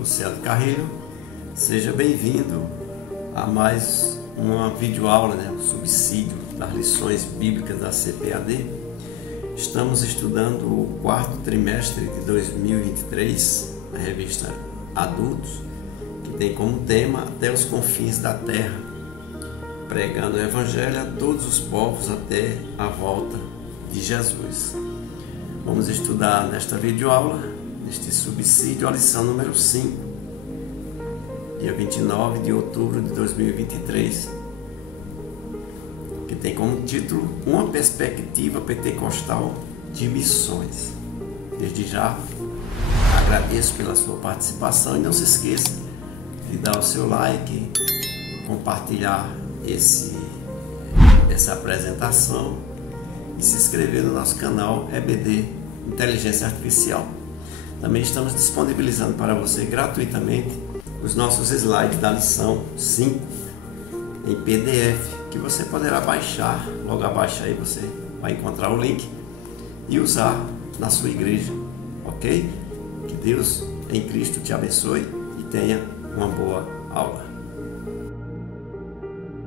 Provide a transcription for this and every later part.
Luciano Carreiro. Seja bem-vindo a mais uma videoaula, o subsídio das lições bíblicas da CPAD. Estamos estudando o quarto trimestre de 2023, na revista Adultos, que tem como tema Até os Confins da Terra, pregando o Evangelho a todos os povos até a volta de Jesus. Vamos estudar nesta videoaula, neste subsídio, a lição número 5, dia 29 de outubro de 2023, que tem como título Uma Perspectiva Pentecostal de Missões. Desde já, agradeço pela sua participação e não se esqueça de dar o seu like, compartilhar essa apresentação e se inscrever no nosso canal EBD Inteligência Artificial. Também estamos disponibilizando para você gratuitamente os nossos slides da lição 5 em PDF, que você poderá baixar. Logo abaixo aí você vai encontrar o link e usar na sua igreja, ok? Que Deus em Cristo te abençoe e tenha uma boa aula.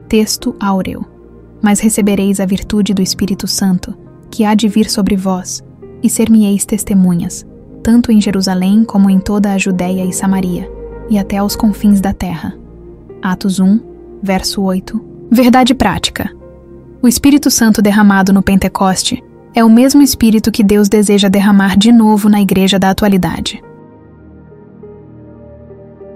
Texto áureo. Mas recebereis a virtude do Espírito Santo, que há de vir sobre vós, e ser-me-eis testemunhas, tanto em Jerusalém como em toda a Judéia e Samaria, e até aos confins da terra. Atos 1, verso 8. Verdade prática. O Espírito Santo derramado no Pentecoste é o mesmo Espírito que Deus deseja derramar de novo na igreja da atualidade.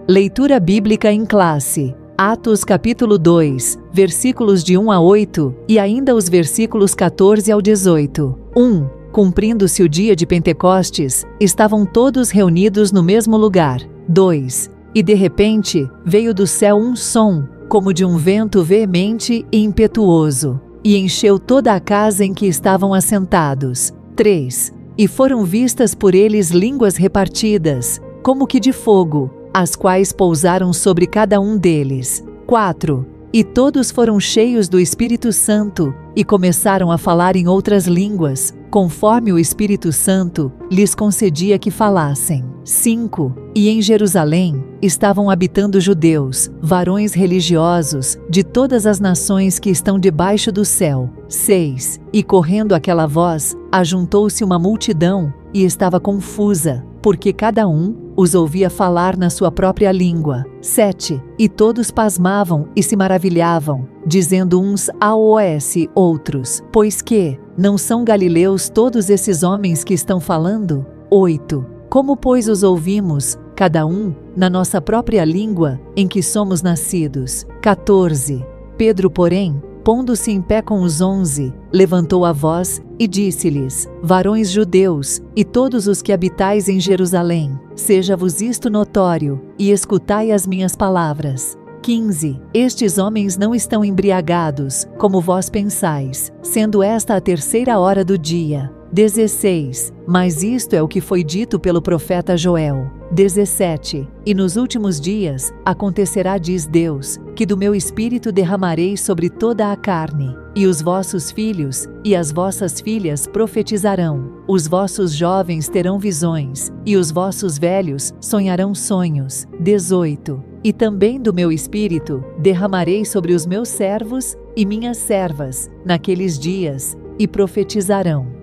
Leitura bíblica em classe. Atos capítulo 2, versículos de 1 a 8 e ainda os versículos 14 ao 18. 1. Cumprindo-se o dia de Pentecostes, estavam todos reunidos no mesmo lugar. 2. E de repente, veio do céu um som, como de um vento veemente e impetuoso, e encheu toda a casa em que estavam assentados. 3. E foram vistas por eles línguas repartidas, como que de fogo, as quais pousaram sobre cada um deles. 4. E todos foram cheios do Espírito Santo, e começaram a falar em outras línguas, conforme o Espírito Santo lhes concedia que falassem. 5. E em Jerusalém estavam habitando judeus, varões religiosos, de todas as nações que estão debaixo do céu. 6. E correndo aquela voz, ajuntou-se uma multidão, e estava confusa, porque cada um os ouvia falar na sua própria língua. 7. E todos pasmavam e se maravilhavam, dizendo uns aos outros, pois que, não são galileus todos esses homens que estão falando? 8. Como, pois, os ouvimos, cada um, na nossa própria língua, em que somos nascidos? 14. Pedro, porém, pondo-se em pé com os 11, levantou a voz e disse-lhes: Varões judeus, e todos os que habitais em Jerusalém, seja-vos isto notório, e escutai as minhas palavras. 15. Estes homens não estão embriagados, como vós pensais, sendo esta a 3ª hora do dia. 16. Mas isto é o que foi dito pelo profeta Joel. 17. E nos últimos dias acontecerá, diz Deus, que do meu Espírito derramarei sobre toda a carne, e os vossos filhos e as vossas filhas profetizarão, os vossos jovens terão visões, e os vossos velhos sonharão sonhos. 18. E também do meu Espírito derramarei sobre os meus servos e minhas servas, naqueles dias, e profetizarão.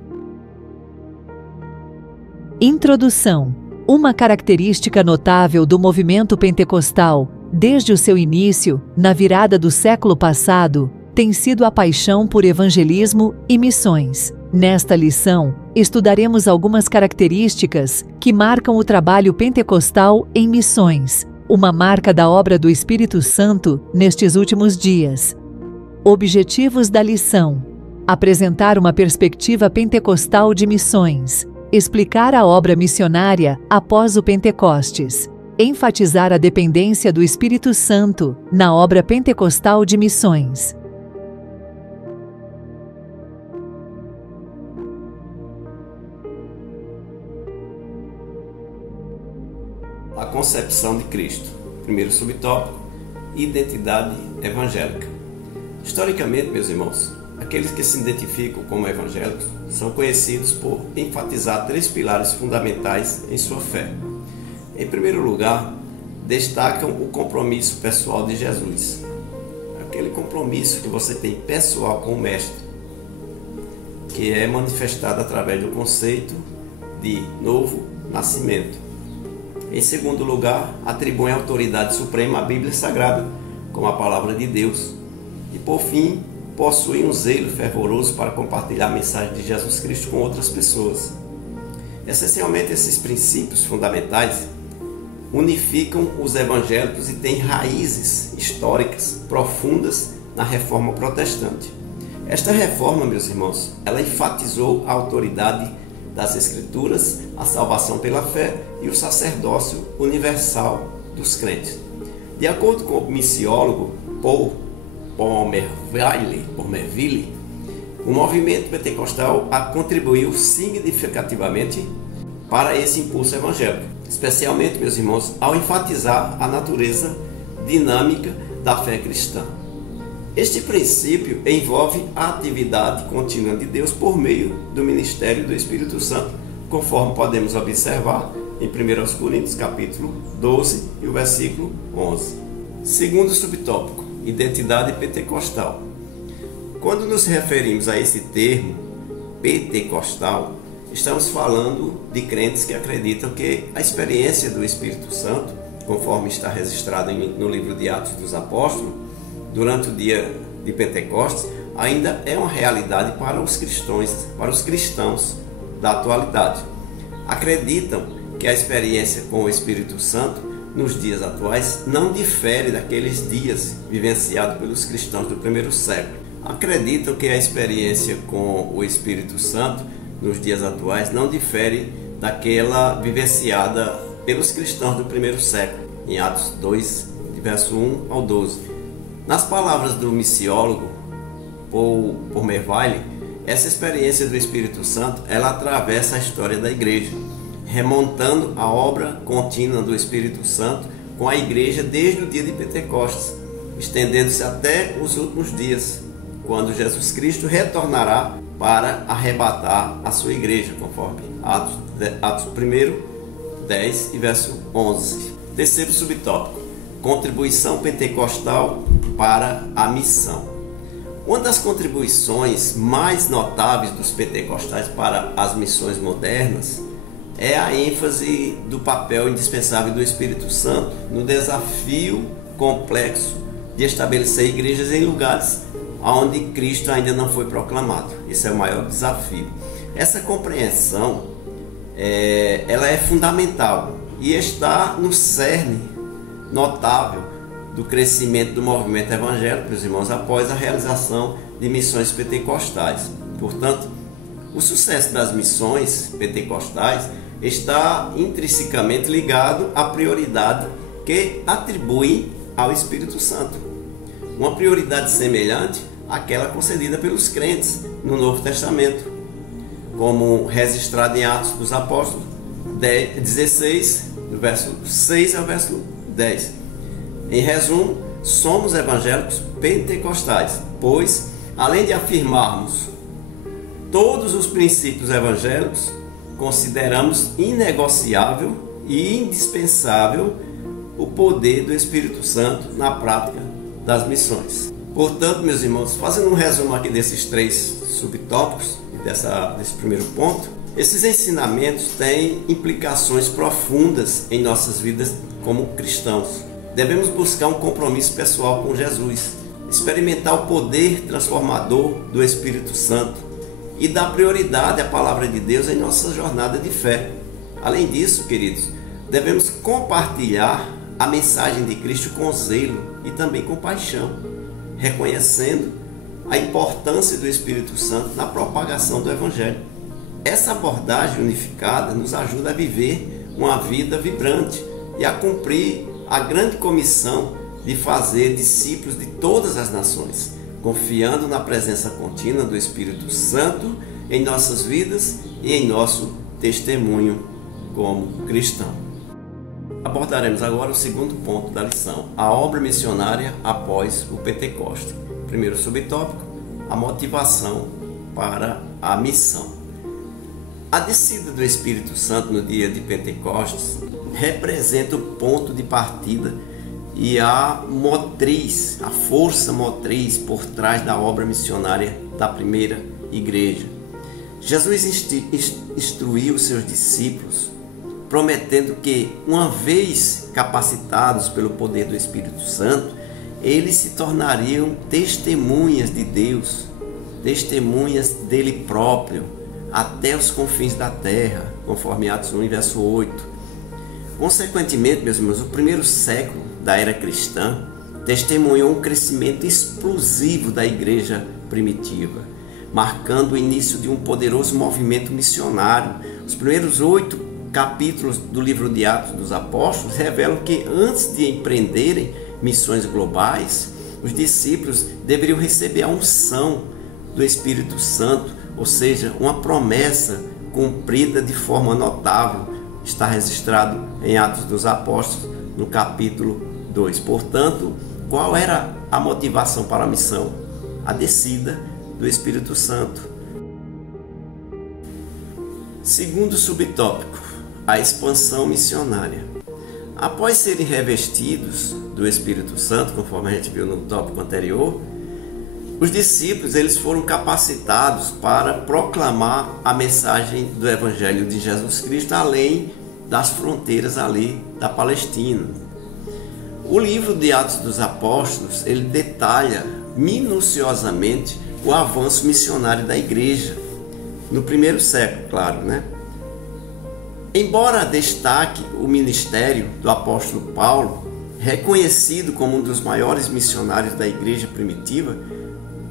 Introdução. Uma característica notável do movimento pentecostal, desde o seu início, na virada do século passado, tem sido a paixão por evangelismo e missões. Nesta lição, estudaremos algumas características que marcam o trabalho pentecostal em missões, uma marca da obra do Espírito Santo nestes últimos dias. Objetivos da lição: apresentar uma perspectiva pentecostal de missões, explicar a obra missionária após o Pentecostes, enfatizar a dependência do Espírito Santo na obra pentecostal de missões. A concepção de Cristo. Primeiro subtópico: identidade evangélica. Historicamente, meus irmãos, aqueles que se identificam como evangélicos são conhecidos por enfatizar 3 pilares fundamentais em sua fé. Em primeiro lugar, destacam o compromisso pessoal de Jesus. Aquele compromisso que você tem pessoal com o Mestre, que é manifestado através do conceito de novo nascimento. Em segundo lugar, atribui autoridade suprema à Bíblia Sagrada, como a palavra de Deus. E por fim, possui um zelo fervoroso para compartilhar a mensagem de Jesus Cristo com outras pessoas. Essencialmente, esses princípios fundamentais unificam os evangélicos e têm raízes históricas profundas na reforma protestante. Esta reforma, meus irmãos, ela enfatizou a autoridade das Escrituras, a salvação pela fé e o sacerdócio universal dos crentes. De acordo com o missiólogo Paul Pomerville, o movimento pentecostal contribuiu significativamente para esse impulso evangélico, especialmente, meus irmãos, ao enfatizar a natureza dinâmica da fé cristã. Este princípio envolve a atividade contínua de Deus por meio do ministério do Espírito Santo, conforme podemos observar em 1 Coríntios capítulo 12 e o versículo 11. Segundo subtópico, identidade pentecostal. Quando nos referimos a esse termo pentecostal, estamos falando de crentes que acreditam que a experiência do Espírito Santo, conforme está registrado no livro de Atos dos Apóstolos, durante o dia de Pentecostes, ainda é uma realidade para os cristãos da atualidade. Acreditam que a experiência com o Espírito Santo nos dias atuais não difere daqueles dias vivenciados pelos cristãos do primeiro século. Acreditam que a experiência com o Espírito Santo nos dias atuais não difere daquela vivenciada pelos cristãos do primeiro século, em Atos 2, verso 1 ao 12. Nas palavras do missiólogo Paul Pomerville, essa experiência do Espírito Santo, ela atravessa a história da igreja, remontando a obra contínua do Espírito Santo com a igreja desde o dia de Pentecostes, estendendo-se até os últimos dias, quando Jesus Cristo retornará para arrebatar a sua igreja, conforme Atos 1, 10 e verso 11. Terceiro subtópico, contribuição pentecostal para a missão. Uma das contribuições mais notáveis dos pentecostais para as missões modernas é a ênfase do papel indispensável do Espírito Santo no desafio complexo de estabelecer igrejas em lugares onde Cristo ainda não foi proclamado. Esse é o maior desafio. Essa compreensão ela é fundamental e está no cerne notável do crescimento do movimento evangélico, meus irmãos, após a realização de missões pentecostais. Portanto, o sucesso das missões pentecostais está intrinsecamente ligado à prioridade que atribui ao Espírito Santo. Uma prioridade semelhante àquela concedida pelos crentes no Novo Testamento, como registrado em Atos dos Apóstolos 16, do verso 6 ao verso 10. Em resumo, somos evangélicos pentecostais, pois, além de afirmarmos todos os princípios evangélicos, consideramos inegociável e indispensável o poder do Espírito Santo na prática das missões. Portanto, meus irmãos, fazendo um resumo aqui desses três subtópicos, desse primeiro ponto, esses ensinamentos têm implicações profundas em nossas vidas como cristãos. Devemos buscar um compromisso pessoal com Jesus, experimentar o poder transformador do Espírito Santo e dar prioridade à palavra de Deus em nossa jornada de fé. Além disso, queridos, devemos compartilhar a mensagem de Cristo com zelo e também com paixão, reconhecendo a importância do Espírito Santo na propagação do Evangelho. Essa abordagem unificada nos ajuda a viver uma vida vibrante e a cumprir a grande comissão de fazer discípulos de todas as nações, confiando na presença contínua do Espírito Santo em nossas vidas e em nosso testemunho como cristão. Abordaremos agora o segundo ponto da lição, a obra missionária após o Pentecoste. Primeiro subtópico, a motivação para a missão. A descida do Espírito Santo no dia de Pentecostes representa o ponto de partida e a motriz, a força motriz por trás da obra missionária da primeira igreja. Jesus instruiu seus discípulos, prometendo que, uma vez capacitados pelo poder do Espírito Santo, eles se tornariam testemunhas de Deus, testemunhas dele próprio, até os confins da terra, conforme Atos 1, verso 8. Consequentemente, meus irmãos, o primeiro século da era cristã testemunhou um crescimento explosivo da igreja primitiva, marcando o início de um poderoso movimento missionário. Os primeiros 8 capítulos do livro de Atos dos Apóstolos revelam que, antes de empreenderem missões globais, os discípulos deveriam receber a unção do Espírito Santo, ou seja, uma promessa cumprida de forma notável. Está registrado em Atos dos Apóstolos, no capítulo 2. Portanto, qual era a motivação para a missão? A descida do Espírito Santo. Segundo subtópico, a expansão missionária. Após serem revestidos do Espírito Santo, conforme a gente viu no tópico anterior, os discípulos eles foram capacitados para proclamar a mensagem do Evangelho de Jesus Cristo além das fronteiras ali da Palestina. O livro de Atos dos Apóstolos ele detalha minuciosamente o avanço missionário da igreja no primeiro século, claro, né? Embora destaque o ministério do apóstolo Paulo, reconhecido como um dos maiores missionários da igreja primitiva,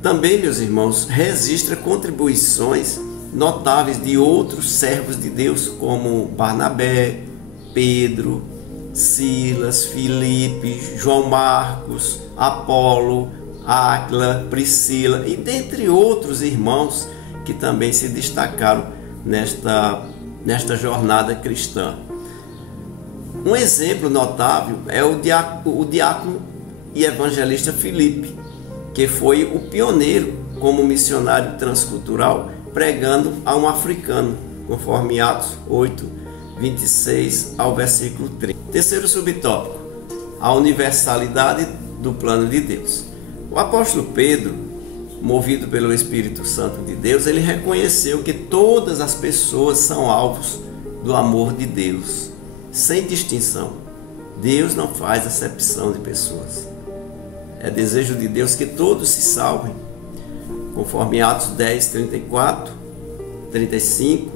também, meus irmãos, registra contribuições notáveis de outros servos de Deus, como Barnabé, Pedro, Silas, Filipe, João Marcos, Apolo, Áquila, Priscila e dentre outros irmãos que também se destacaram nesta jornada cristã. Um exemplo notável é o diácono e evangelista Filipe, que foi o pioneiro como missionário transcultural, pregando a um africano, conforme Atos 8, 26 ao versículo 30. Terceiro subtópico, a universalidade do plano de Deus. O apóstolo Pedro, movido pelo Espírito Santo de Deus, ele reconheceu que todas as pessoas são alvos do amor de Deus, sem distinção. Deus não faz acepção de pessoas. É desejo de Deus que todos se salvem, conforme Atos 10, 34, 35,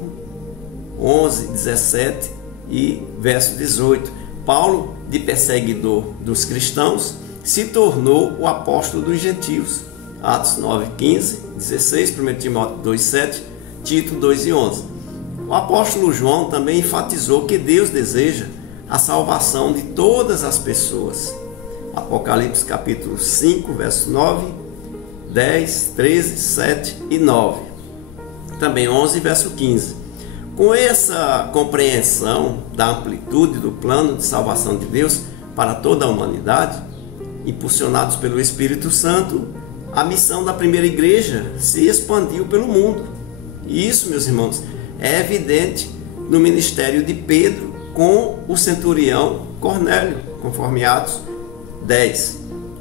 11, 17 e verso 18. Paulo, de perseguidor dos cristãos, se tornou o apóstolo dos gentios. Atos 9, 15, 16, 1 Timóteo 2, 7, Tito 2 e 11. O apóstolo João também enfatizou que Deus deseja a salvação de todas as pessoas. Apocalipse capítulo 5, verso 9, 10, 13, 7 e 9. Também 11, verso 15. Com essa compreensão da amplitude do plano de salvação de Deus para toda a humanidade, impulsionados pelo Espírito Santo, a missão da primeira igreja se expandiu pelo mundo. E isso, meus irmãos, é evidente no ministério de Pedro com o centurião Cornélio, conforme Atos 10.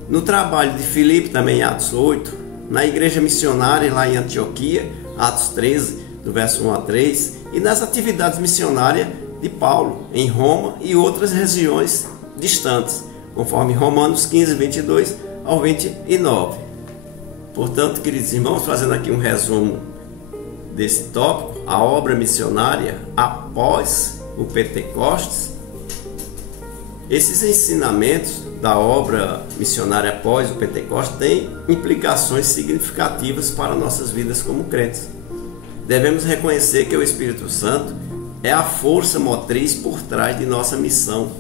No trabalho de Filipe, também Atos 8. Na igreja missionária lá em Antioquia, Atos 13, do verso 1 a 3. E nas atividades missionárias de Paulo, em Roma e outras regiões distantes, conforme Romanos 15, 22 ao 29. Portanto, queridos irmãos, fazendo aqui um resumo desse tópico, a obra missionária após o Pentecostes, esses ensinamentos da obra missionária após o Pentecostes têm implicações significativas para nossas vidas como crentes. Devemos reconhecer que o Espírito Santo é a força motriz por trás de nossa missão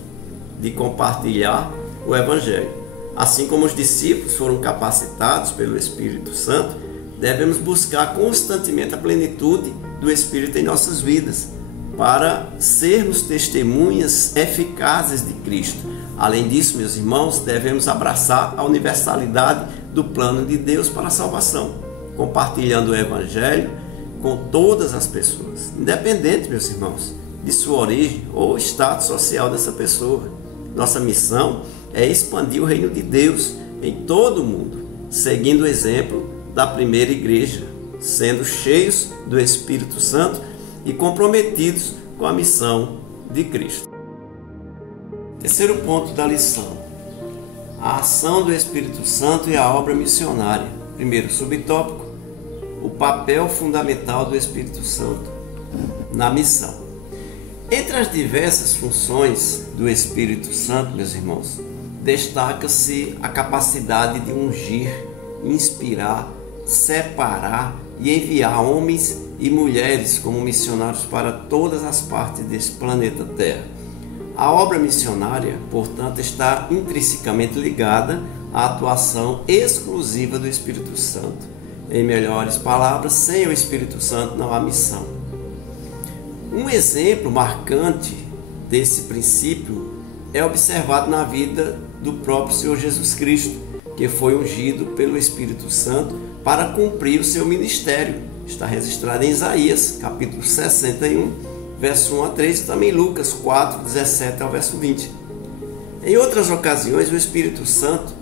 de compartilhar o Evangelho. Assim como os discípulos foram capacitados pelo Espírito Santo, devemos buscar constantemente a plenitude do Espírito em nossas vidas, para sermos testemunhas eficazes de Cristo. Além disso, meus irmãos, devemos abraçar a universalidade do plano de Deus para a salvação, compartilhando o Evangelho com todas as pessoas, independente, meus irmãos, de sua origem ou status social dessa pessoa. Nossa missão é expandir o reino de Deus em todo o mundo, seguindo o exemplo da primeira igreja, sendo cheios do Espírito Santo e comprometidos com a missão de Cristo. Terceiro ponto da lição: a ação do Espírito Santo e a obra missionária. Primeiro subtópico: o papel fundamental do Espírito Santo na missão. Entre as diversas funções do Espírito Santo, meus irmãos, destaca-se a capacidade de ungir, inspirar, separar e enviar homens e mulheres como missionários para todas as partes desse planeta Terra. A obra missionária, portanto, está intrinsecamente ligada à atuação exclusiva do Espírito Santo. Em melhores palavras, sem o Espírito Santo não há missão. Um exemplo marcante desse princípio é observado na vida do próprio Senhor Jesus Cristo, que foi ungido pelo Espírito Santo para cumprir o seu ministério. Está registrado em Isaías, capítulo 61, verso 1 a 3, e também Lucas 4, 17 ao verso 20. Em outras ocasiões, o Espírito Santo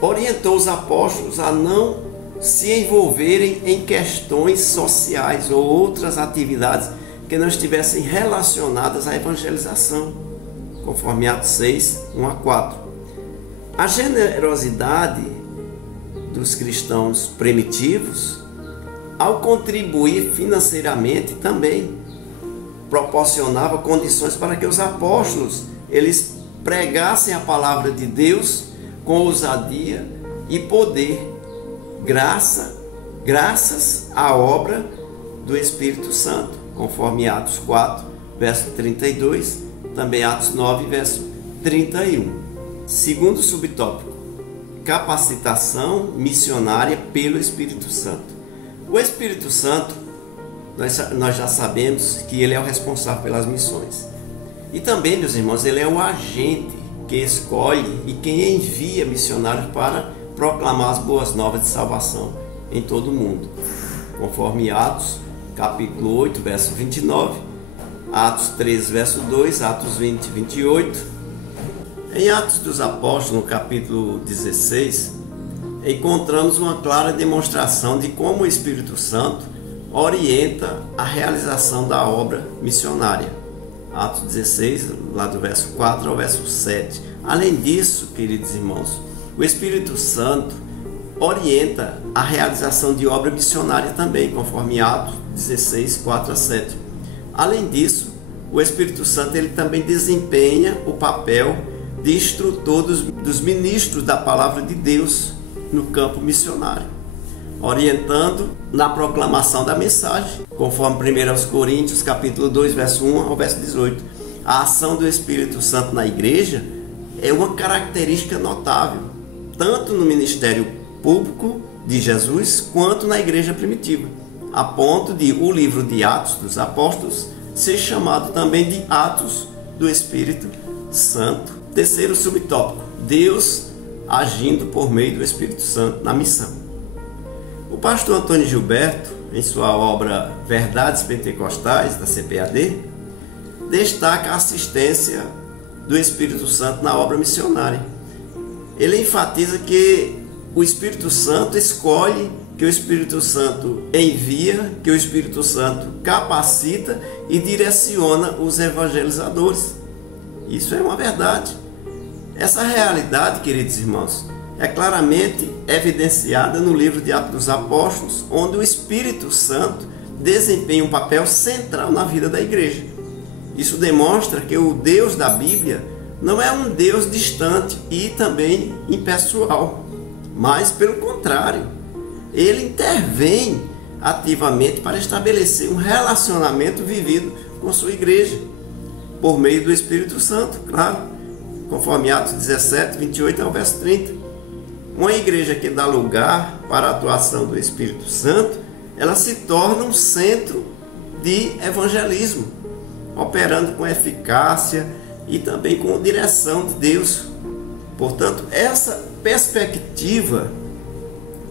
orientou os apóstolos a não se envolverem em questões sociais ou outras atividades que não estivessem relacionadas à evangelização, conforme Atos 6, 1 a 4. A generosidade dos cristãos primitivos, ao contribuir financeiramente, também proporcionava condições para que os apóstolos eles pregassem a palavra de Deus com ousadia e poder, graças à obra do Espírito Santo, conforme Atos 4, verso 32, também Atos 9, verso 31. Segundo subtópico: capacitação missionária pelo Espírito Santo. O Espírito Santo, nós já sabemos que ele é o responsável pelas missões. E também, meus irmãos, ele é o agente que escolhe e quem envia missionários para proclamar as boas novas de salvação em todo o mundo, conforme Atos capítulo 8, verso 29, Atos 13, verso 2, Atos 20, 28. Em Atos dos Apóstolos, no capítulo 16, encontramos uma clara demonstração de como o Espírito Santo orienta a realização da obra missionária. Atos 16, lá do verso 4 ao verso 7. Além disso, queridos irmãos, o Espírito Santo orienta a realização de obra missionária também, conforme Atos 16, 4 a 7. Além disso, o Espírito Santo ele também desempenha o papel de instrutor dos ministros da palavra de Deus no campo missionário, orientando na proclamação da mensagem, conforme 1 Coríntios capítulo 2, verso 1 ao verso 18. A ação do Espírito Santo na igreja é uma característica notável, tanto no ministério público de Jesus quanto na igreja primitiva, a ponto de o livro de Atos dos Apóstolos ser chamado também de Atos do Espírito Santo. Terceiro subtópico: Deus agindo por meio do Espírito Santo na missão. O pastor Antônio Gilberto, em sua obra Verdades Pentecostais, da CPAD, destaca a assistência do Espírito Santo na obra missionária. Ele enfatiza que o Espírito Santo escolhe, que o Espírito Santo envia, que o Espírito Santo capacita e direciona os evangelizadores. Isso é uma verdade. Essa realidade, queridos irmãos, é claramente evidenciada no livro de Atos dos Apóstolos, onde o Espírito Santo desempenha um papel central na vida da igreja. Isso demonstra que o Deus da Bíblia não é um Deus distante e também impessoal, mas pelo contrário, ele intervém ativamente para estabelecer um relacionamento vivido com sua igreja, por meio do Espírito Santo, claro, conforme Atos 17, 28 ao verso 30. Uma igreja que dá lugar para a atuação do Espírito Santo, ela se torna um centro de evangelismo, operando com eficácia e também com direção de Deus. Portanto, essa perspectiva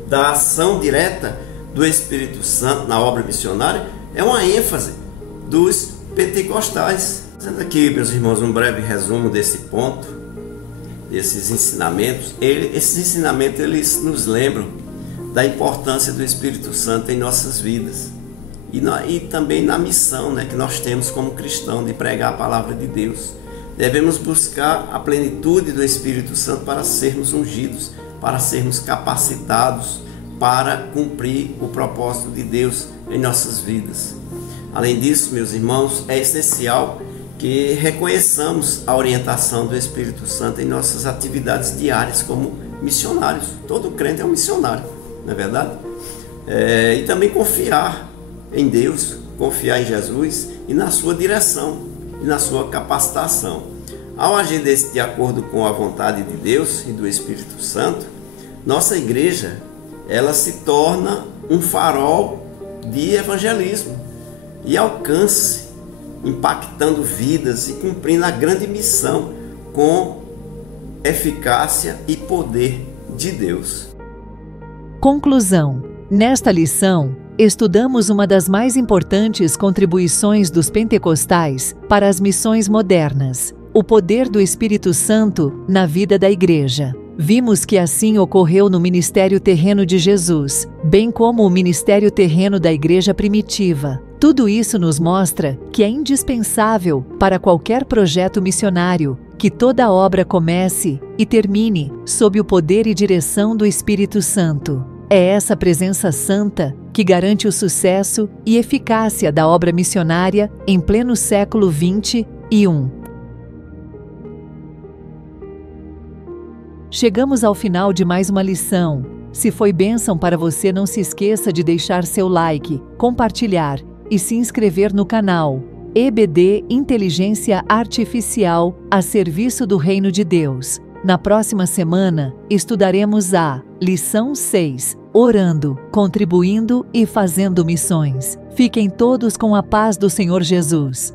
da ação direta do Espírito Santo na obra missionária é uma ênfase dos pentecostais. Fazendo aqui, meus irmãos, um breve resumo desse ponto, desses ensinamentos. Esses ensinamentos, eles nos lembram da importância do Espírito Santo em nossas vidas e também na missão, que nós temos como cristão de pregar a palavra de Deus. Devemos buscar a plenitude do Espírito Santo para sermos ungidos, para sermos capacitados para cumprir o propósito de Deus em nossas vidas. Além disso, meus irmãos, é essencial que reconheçamos a orientação do Espírito Santo em nossas atividades diárias como missionários. Todo crente é um missionário, não é verdade? E também confiar em Deus, confiar em Jesus e na sua direção e na sua capacitação. Ao agir de acordo com a vontade de Deus e do Espírito Santo, nossa igreja, ela se torna um farol de evangelismo e alcance, impactando vidas e cumprindo a grande missão com eficácia e poder de Deus. Conclusão. Nesta lição, estudamos uma das mais importantes contribuições dos pentecostais para as missões modernas: o poder do Espírito Santo na vida da igreja. Vimos que assim ocorreu no ministério terreno de Jesus, bem como o ministério terreno da igreja primitiva. Tudo isso nos mostra que é indispensável para qualquer projeto missionário que toda obra comece e termine sob o poder e direção do Espírito Santo. É essa presença santa que garante o sucesso e eficácia da obra missionária em pleno século XXI. Chegamos ao final de mais uma lição. Se foi bênção para você, não se esqueça de deixar seu like, compartilhar e se inscrever no canal EBD Inteligência Artificial a serviço do Reino de Deus. Na próxima semana, estudaremos a lição 6, orando, contribuindo e fazendo missões. Fiquem todos com a paz do Senhor Jesus.